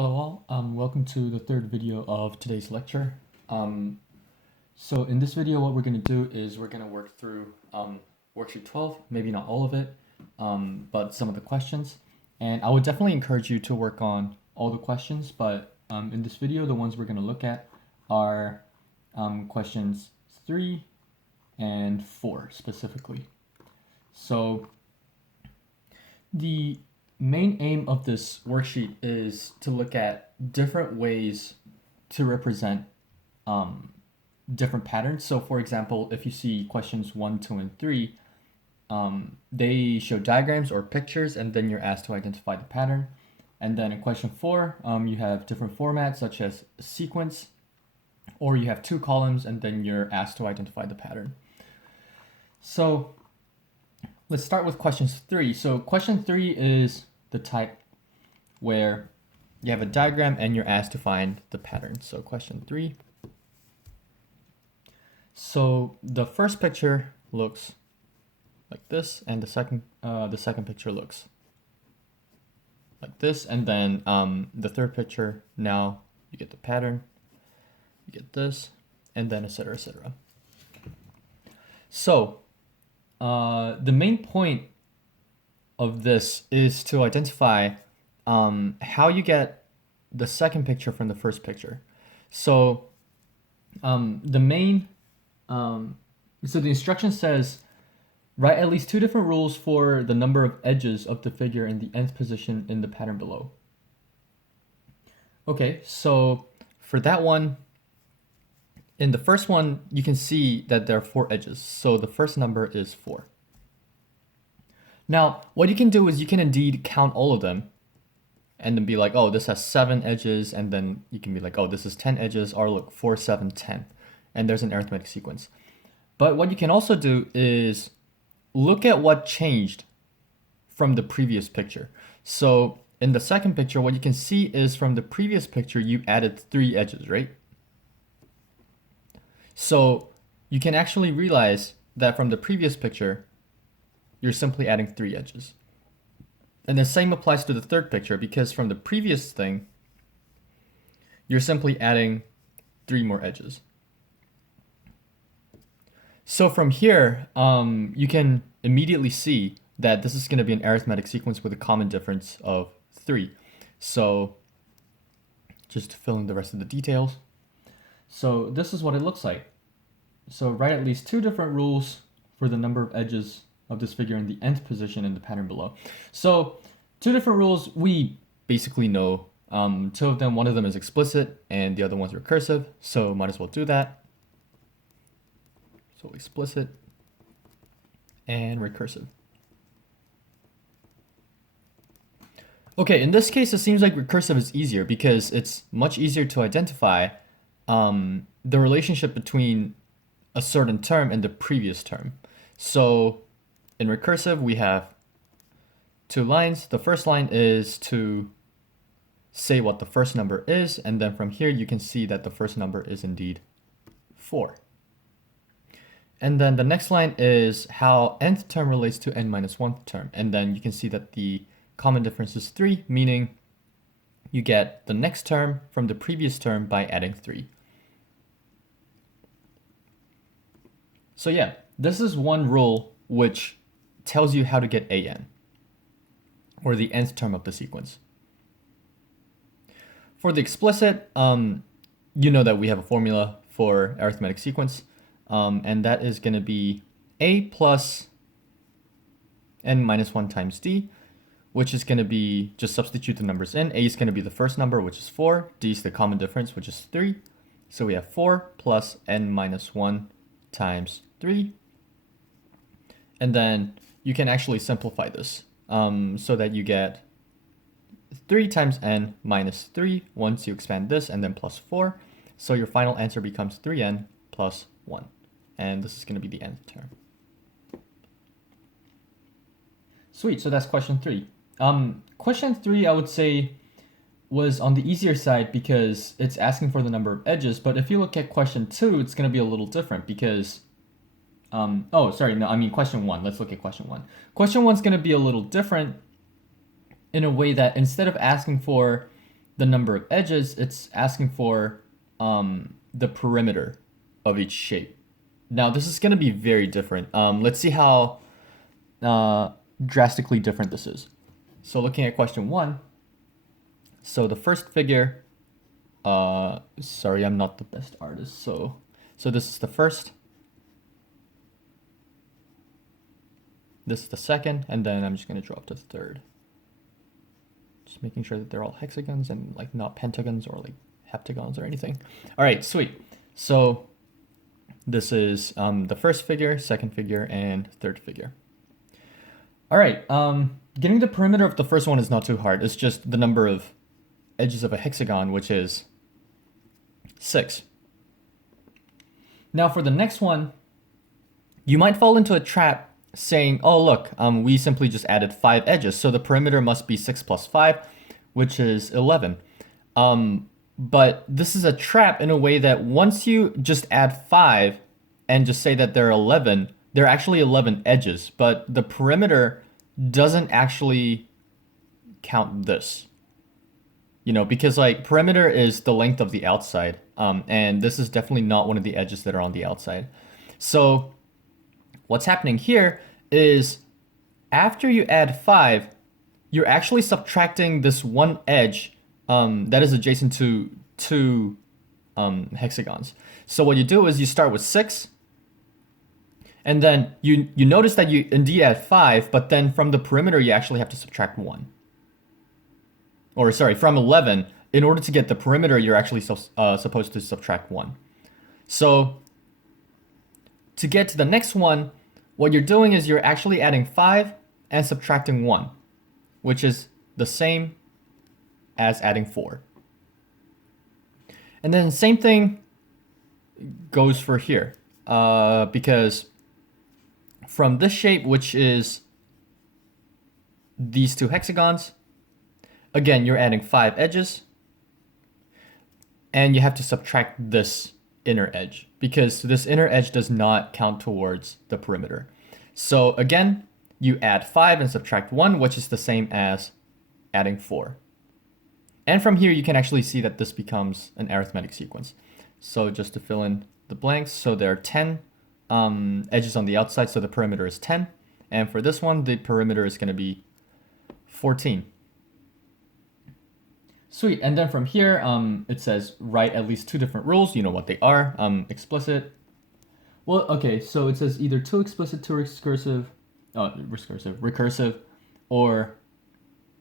Hello all, welcome to the third video of today's lecture. So in this video what we're going to do is we're going to work through worksheet 12, maybe not all of it, but some of the questions. And I would definitely encourage you to work on all the questions, but in this video the ones we're going to look at are questions 3 and 4 specifically. So the main aim of this worksheet is to look at different ways to represent different patterns. So for example, if you see questions 1, 2, and 3, they show diagrams or pictures, and then you're asked to identify the pattern. And then in question 4, you have different formats such as sequence, or you have 2 columns, and then you're asked to identify the pattern. So let's start with questions 3. So question 3 is the type where you have a diagram and you're asked to find the pattern. So question 3. So the first picture looks like this, and the second picture looks like this, and then the third picture, now you get the pattern, you get this, and then etc., etc. So the main point of this is to identify how you get the second picture from the first picture. So the instruction says write at least 2 different rules for the number of edges of the figure in the nth position in the pattern below. Okay, so for that one, in the first one, you can see that there are 4 edges. So the first number is 4. Now, what you can do is you can indeed count all of them and then be like, oh, this has 7 edges, and then you can be like, oh, this is 10 edges, or look, 4, 7, 10. And there's an arithmetic sequence. But what you can also do is look at what changed from the previous picture. So in the second picture, what you can see is from the previous picture, you added 3 edges, right? So you can actually realize that from the previous picture, you're simply adding 3 edges. And the same applies to the third picture, because from the previous thing, you're simply adding 3 more edges. So from here, you can immediately see that this is going to be an arithmetic sequence with a common difference of 3. So just to fill in the rest of the details. So this is what it looks like. So write at least 2 different rules for the number of edges of this figure in the nth position in the pattern below. So 2 different rules we basically know. 2 of them, one of them is explicit and the other one's recursive, so might as well do that. So explicit and recursive. Okay, in this case it seems like recursive is easier because it's much easier to identify the relationship between a certain term and the previous term. So in recursive, we have 2 lines. The first line is to say what the first number is, and then from here you can see that the first number is indeed 4. And then the next line is how nth term relates to n minus 1th term, and then you can see that the common difference is 3, meaning you get the next term from the previous term by adding 3. So yeah, this is one rule which tells you how to get an, or the nth term of the sequence. For the explicit, you know that we have a formula for arithmetic sequence, and that is going to be a plus n minus 1 times d, which is going to be, just substitute the numbers in. A is going to be the first number, which is 4. D is the common difference, which is 3. So we have 4 plus n minus 1 times 3. And then you can actually simplify this so that you get 3 times n minus 3 once you expand this, and then plus 4. So your final answer becomes 3n plus 1. And this is going to be the nth term. Sweet, so that's question 3. Question 3, I would say, was on the easier side because it's asking for the number of edges. But if you look at question 2, it's going to be a little different because question 1. Let's look at question 1. Question 1 is going to be a little different in a way that instead of asking for the number of edges, it's asking for the perimeter of each shape. Now this is going to be very different. Let's see how drastically different this is. So looking at question 1, so the first figure, sorry, I'm not the best artist, so this is the first, this is the second, and then I'm just going to draw up to the third. Just making sure that they're all hexagons and like not pentagons or like heptagons or anything. All right, sweet. So this is the first figure, second figure, and third figure. All right, getting the perimeter of the first one is not too hard. It's just the number of edges of a hexagon, which is 6. Now for the next one, you might fall into a trap saying, oh look, we simply just added 5 edges, so the perimeter must be 6 plus 5, which is 11. But this is a trap in a way that once you just add 5 and just say that they're 11, they're actually 11 edges, but the perimeter doesn't actually count this. You know, because like perimeter is the length of the outside, and this is definitely not one of the edges that are on the outside. So what's happening here is after you add 5, you're actually subtracting this one edge that is adjacent to 2 hexagons. So what you do is you start with 6, and then you notice that you indeed add 5, but then from the perimeter you actually have to subtract 1. Or sorry, from 11, in order to get the perimeter, you're actually supposed to subtract 1. So to get to the next one, what you're doing is you're actually adding 5 and subtracting 1, which is the same as adding 4. And then same thing goes for here, because from this shape, which is these 2 hexagons, again, you're adding 5 edges, and you have to subtract this inner edge, because this inner edge does not count towards the perimeter. So again, you add 5 and subtract 1, which is the same as adding 4. And from here, you can actually see that this becomes an arithmetic sequence. So just to fill in the blanks, so there are 10 edges on the outside, so the perimeter is 10. And for this one, the perimeter is going to be 14. Sweet, and then from here, it says write at least 2 different rules. You know what they are. Explicit. Well, okay, so it says either 2 explicit, 2 recursive, or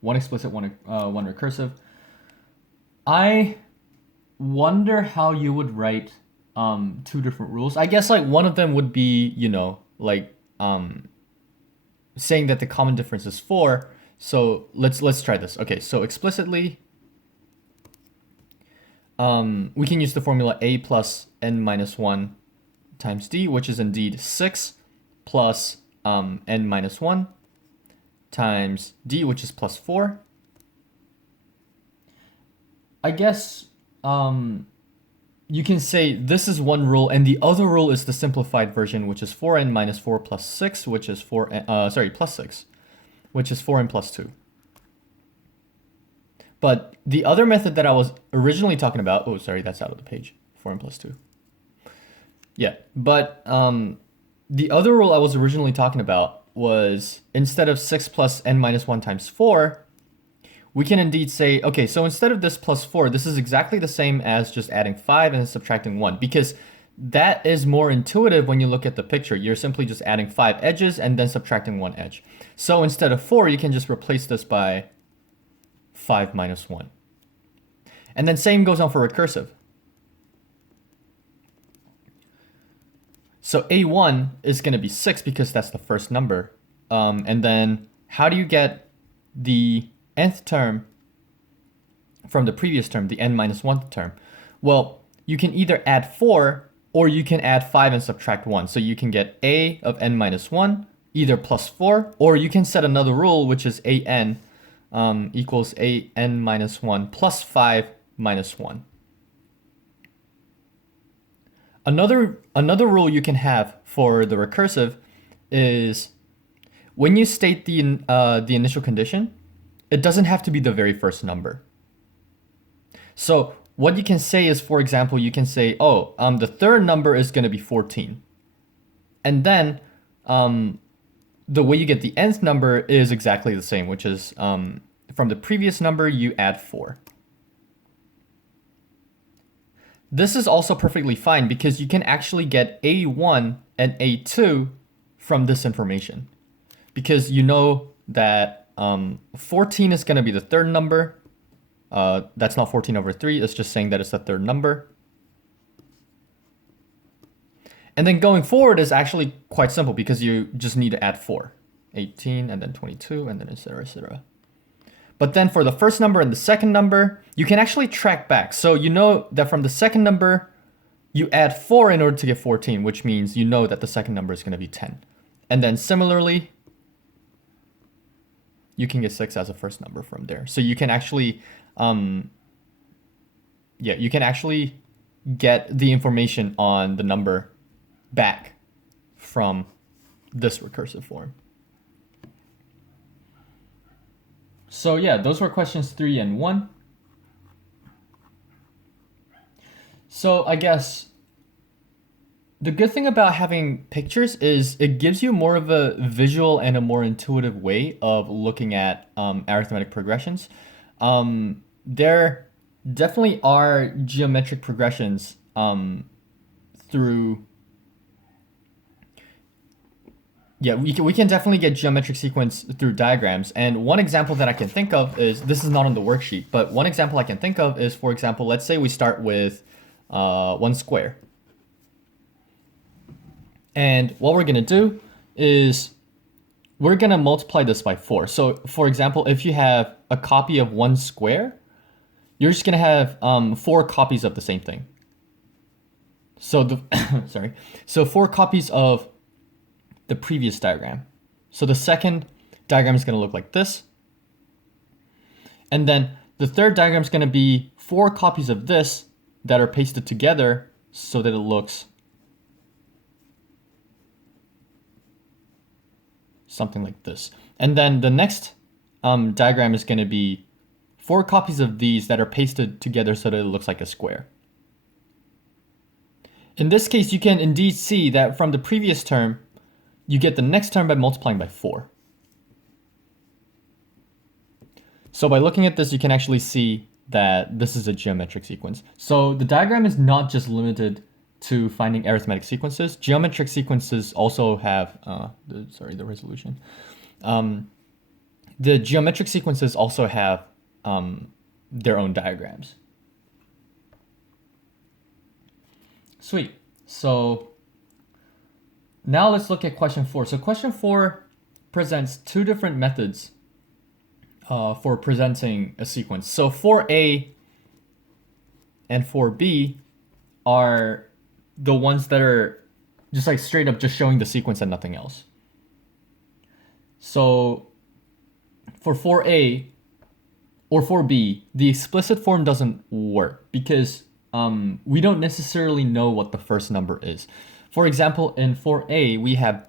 1 explicit, 1 recursive. I wonder how you would write 2 different rules. I guess like one of them would be, you know, like saying that the common difference is 4. So let's try this. Okay, so explicitly, we can use the formula a plus n minus 1 times d, which is indeed 6 plus n minus 1 times d, which is plus 4. I guess you can say this is one rule, and the other rule is the simplified version, which is 4n minus 4 plus 6, which is plus 6, which is 4n plus 2. But the other method that I was originally talking about, oh, sorry, that's out of the page, 4n plus 2. Yeah, but the other rule I was originally talking about was instead of 6 plus n minus 1 times 4, we can indeed say, okay, so instead of this plus 4, this is exactly the same as just adding 5 and subtracting 1, because that is more intuitive when you look at the picture. You're simply just adding 5 edges and then subtracting 1 edge. So instead of 4, you can just replace this by 5 minus 1. And then same goes on for recursive. So A1 is going to be 6 because that's the first number. And then how do you get the nth term from the previous term, the n minus 1th term? Well, you can either add 4 or you can add 5 and subtract 1. So you can get a of n minus 1, either plus 4, or you can set another rule, which is an equals an minus 1 plus 5 minus 1. Another rule you can have for the recursive is when you state the initial condition, it doesn't have to be the very first number. So what you can say is, for example, you can say, oh, the third number is going to be 14. And then the way you get the nth number is exactly the same, which is from the previous number, you add 4. This is also perfectly fine because you can actually get A1 and A2 from this information. Because you know that 14 is going to be the third number. That's not 14 over 3. It's just saying that it's the third number. And then going forward is actually quite simple because you just need to add 4. 18 and then 22 and then et cetera, et cetera. But then for the first number and the second number, you can actually track back. So you know that from the second number, you add 4 in order to get 14, which means you know that the second number is going to be 10. And then similarly, you can get 6 as a first number from there. So you can actually, you can actually get the information on the number back from this recursive form. So yeah, those were questions 3 and 1. So I guess the good thing about having pictures is it gives you more of a visual and a more intuitive way of looking at arithmetic progressions. There definitely are geometric progressions through... Yeah, we can definitely get geometric sequence through diagrams. And one example that I can think of is, this is not on the worksheet, but one example I can think of is, for example, let's say we start with 1 square. And what we're going to do is we're going to multiply this by 4. So for example, if you have a copy of 1 square, you're just going to have 4 copies of the same thing. So so 4 copies of the previous diagram. So the second diagram is going to look like this. And then the third diagram is going to be 4 copies of this that are pasted together so that it looks something like this. And then the next diagram is going to be 4 copies of these that are pasted together so that it looks like a square. In this case, you can indeed see that from the previous term, you get the next term by multiplying by 4. So by looking at this, you can actually see that this is a geometric sequence. So the diagram is not just limited to finding arithmetic sequences. Geometric sequences also have, the resolution. The geometric sequences also have their own diagrams. Sweet. So now let's look at question 4. So question 4 presents 2 different methods for presenting a sequence. So 4a and 4b are the ones that are just like straight up just showing the sequence and nothing else. So for 4a or 4b, the explicit form doesn't work because we don't necessarily know what the first number is. For example, in 4a, we have ...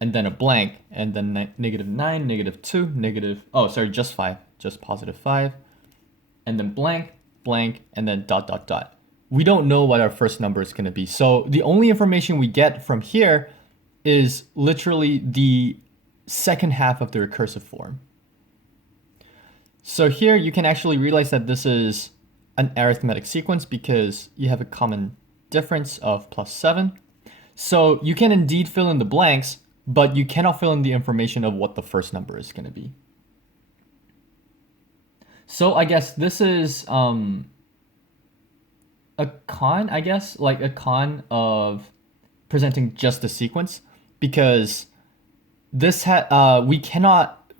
and then a blank, and then -9, -2, just 5, just +5, and then blank, blank, and then ... We don't know what our first number is going to be. So the only information we get from here is literally the second half of the recursive form. So here you can actually realize that this is an arithmetic sequence because you have a common difference of +7. So you can indeed fill in the blanks, but you cannot fill in the information of what the first number is going to be. So I guess this is a con, I guess, like a con of presenting just a sequence, because this we cannot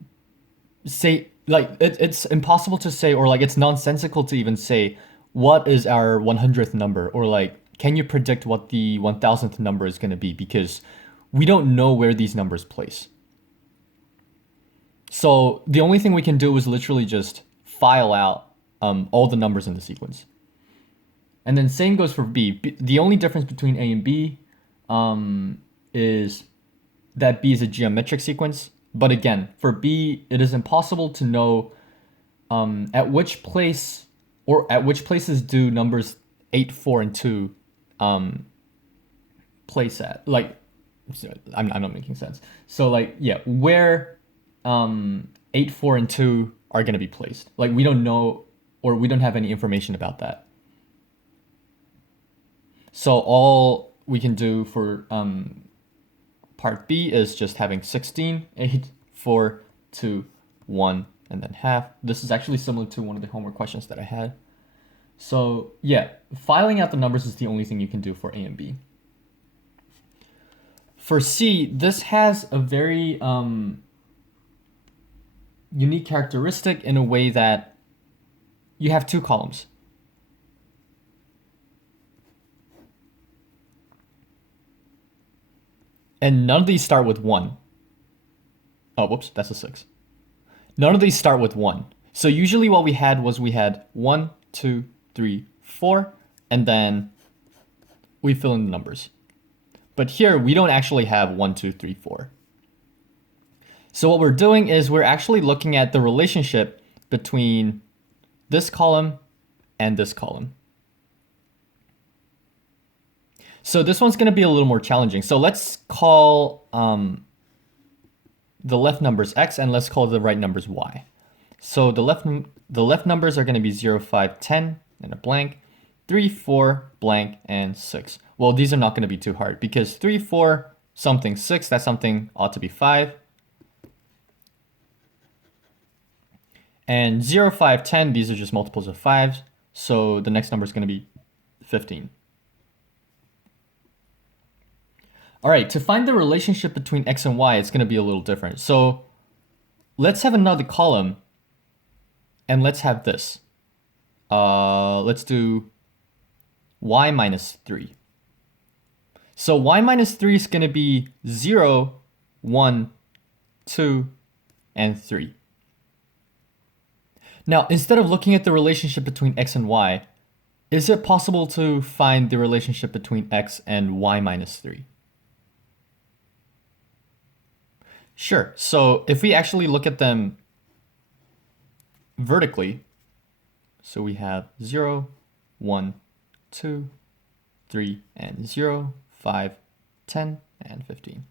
say, like, it's impossible to say, or like it's nonsensical to even say what is our 100th number, or like can you predict what the 1000th number is going to be, because we don't know where these numbers place. So the only thing we can do is literally just file out all the numbers in the sequence. And then same goes for B. The only difference between A and B is that B is a geometric sequence. But again, for B, it is impossible to know at which place or at which places do numbers 8, 4, and 2 place at? Like, I'm not making sense. So like, yeah, where 8, 4, and 2 are going to be placed. Like, we don't know, or we don't have any information about that. So all we can do for part B is just having 16, 8, 4, 2, 1, and then half. This is actually similar to one of the homework questions that I had. So yeah, filing out the numbers is the only thing you can do for A and B. For C, this has a very unique characteristic in a way that you have two columns. And none of these start with 1. Oh, whoops, that's a 6. None of these start with 1. So usually what we had was we had 1, 2, 3, 4, and then we fill in the numbers. But here we don't actually have 1, 2, 3, 4. So what we're doing is we're actually looking at the relationship between this column and this column. So this one's going to be a little more challenging. So let's call the left numbers x, and let's call the right numbers y. So the left numbers are going to be 0, 5, 10, and a blank, 3, 4, blank, and 6. Well, these are not going to be too hard because 3, 4, something, 6, that something ought to be 5. And 0, 5, 10, these are just multiples of 5. So the next number is going to be 15. All right, to find the relationship between x and y, it's going to be a little different. So let's have another column, and let's have this. Let's do y minus 3. So y minus 3 is going to be 0, 1, 2, and 3. Now, instead of looking at the relationship between x and y, is it possible to find the relationship between x and y minus 3? Sure. So if we actually look at them vertically, so we have 0, 1, 2, 3, and 0, 5, 10, and 15.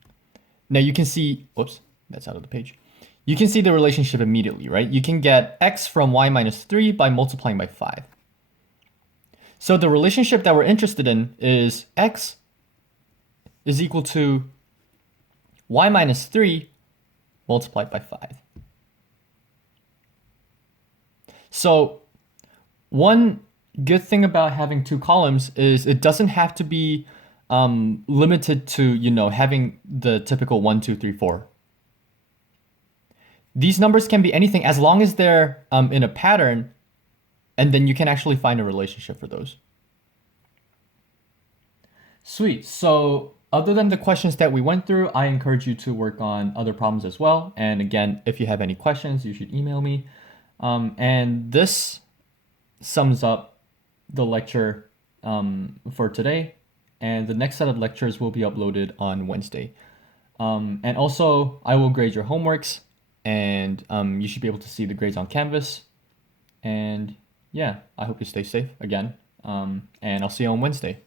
Now you can see, whoops, that's out of the page. You can see the relationship immediately, right? You can get x from y minus 3 by multiplying by 5. So the relationship that we're interested in is x is equal to y minus 3 multiplied by 5. So one good thing about having two columns is it doesn't have to be limited to, having the typical 1, 2, 3, 4. These numbers can be anything as long as they're in a pattern, and then you can actually find a relationship for those. Sweet. So other than the questions that we went through, I encourage you to work on other problems as well. And again, if you have any questions, you should email me. And this sums up the lecture for today. And the next set of lectures will be uploaded on Wednesday. And also, I will grade your homeworks, and you should be able to see the grades on Canvas. And yeah, I hope you stay safe again. And I'll see you on Wednesday.